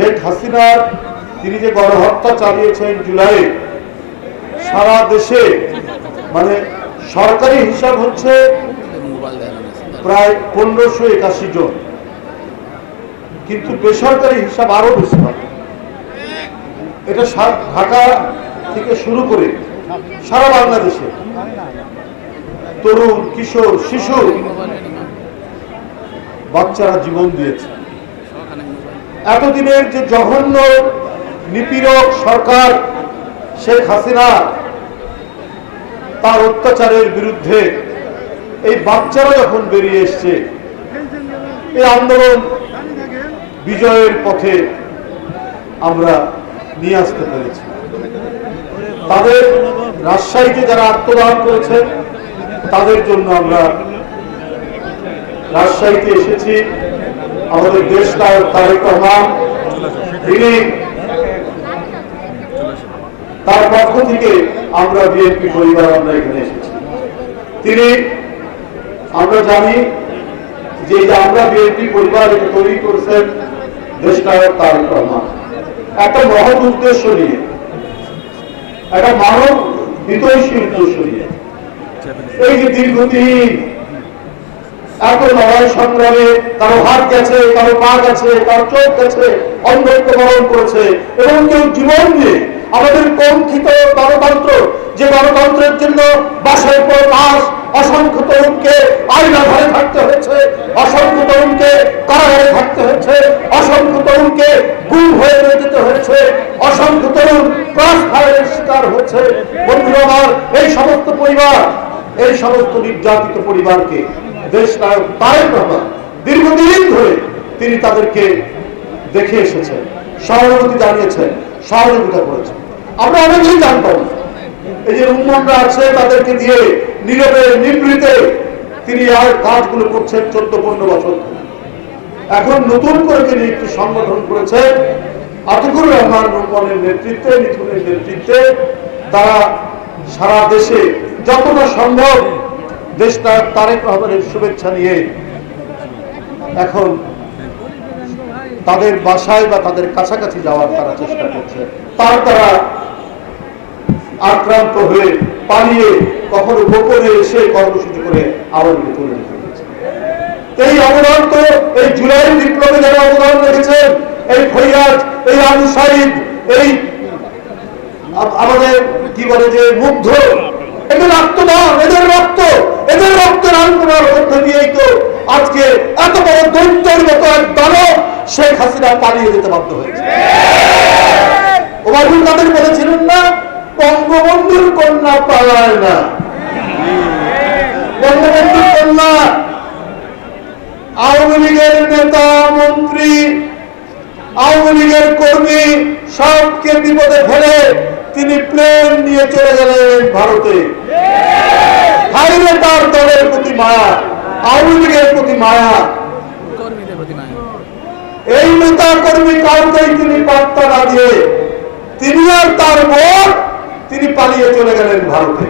শেখ হাসিনার তিনি যে গণহত্যা চালিয়েছেন জুলাইয়ে সারা দেশে মানে সরকারি হিসাব হচ্ছে প্রায় পনেরোশো একাশি জন। কিন্তু বেসরকারি হিসাব আরও বেশি হবে এটা ঢাকা থেকে শুরু করে সারা বাংলাদেশে। তরুণ, কিশোর, শিশু বাচ্চারা জীবন দিয়েছে। এতদিনের যে জঘন্য নিপীড়ক সরকার শেখ হাসিনা, তার অত্যাচারের বিরুদ্ধে এই বাচ্চারা যখন বেরিয়ে এসছে, এই আন্দোলন বিজয়ের পথে আমরা নিয়ে আসতে পেরেছি। তাদের রাজশাহীতে যারা আত্মদান করেছেন তাদের জন্য আমরা রাজশাহীতে এসেছি। আমাদের দেশ নায়ক তারেক রহমান, তিনি তার পক্ষ থেকে আমরা বিএনপি পরিবার, আমরা এখানে এসেছি। তিনি, আমরা জানি যে আমরা বিএনপি পরিবার তৈরি করেছেন দেশ নায়ক তারেক রহমান। একটা মহৎ উদ্দেশ্য নিয়ে, একটা মানব হিতৈষী উদ্দেশ্য নিয়ে। এই যে দীর্ঘদিন এত লড়াই সংগ্রামে কারও হাত গেছে, কারও পা গেছে, কারও চোখ গেছে, অন্ধত্ব বরণ করেছে। এবং কেউ জীবন দিয়ে আমাদের কঙ্কিত গণতন্ত্র, যে গণতন্ত্রের জন্য বাসের পর মাস অসংখ্য তরুণকে আইনা ধরে থাকতে হয়েছে, অসংখ্য তরুণকে কারাগারে থাকতে হয়েছে, অসংখ্য তরুণকে গুম হয়ে যেতে হয়েছে, অসংখ্য তরুণ ক্রস ফায়ারের শিকার হয়েছে। বন্ধুরা আমার, এই সমস্ত পরিবার, এই সমস্ত নির্যাতিত পরিবারকে দেশ তারেক রহমান দীর্ঘদিন ধরে তিনি তাদেরকে দেখে এসেছেন, সহানুভূতি জানিয়েছেন, সহযোগিতা করেছেন। আমরা অনেকেই জানতাম। এই যে উন্নয়নরা আছে, তাদেরকে দিয়ে নীরবে, নিবৃতে তিনি আর কাজগুলো করছেন চোদ্দ, পনেরো বছর এখন নতুন করে তিনি একটি সংগঠন করেছেন। আতিকুর রহমান রহমানের নেতৃত্বে মিথুনের নেতৃত্বে তারা সারা দেশে যতটা সম্ভব দেশ তারেক রহমানের শুভেচ্ছা নিয়ে এখন তাদের বাসায় বা তাদের কাছাকাছি যাওয়ার তারা চেষ্টা করছে তার তারা আক্রান্ত হয়ে পালিয়ে কখনো গোপনে এসে কর্মসূচি করে আওয়ামী। তো এই অবদান তো এই জুলাই বিপ্লবে যারা অবদান রেখেছেন, এই ফৈয়াজ, এই আবু সাইদ, এই আমাদের কি বলে যে মুগ্ধ, এদের রক্তদান, এদের রক্ত এদের রক্তের আন্দোলনের মধ্যে দিয়েই তো আজকে এত বড় দৈত্যের মতো এক দানব শেখ হাসিনা পালিয়ে যেতে বাধ্য হয়েছে। ওবায়দুল কাদের বলেছিলেন না বঙ্গবন্ধুর কন্যা পালায় না। বঙ্গবন্ধুর কন্যা আওয়ামী লীগের নেতা মন্ত্রী আওয়ামী লীগের কর্মী সবকে বিপদে ফেলে তিনি প্লেন নিয়ে চলে গেলেন ভারতে। তার দলের প্রতি মায়া, আওয়ামী লীগের প্রতি মায়া। এই নেতা কর্মী কাউকেই তিনি পাত্তা না দিয়ে তিনি আর তার বোন তিনি পালিয়ে চলে গেলেন ভারতে।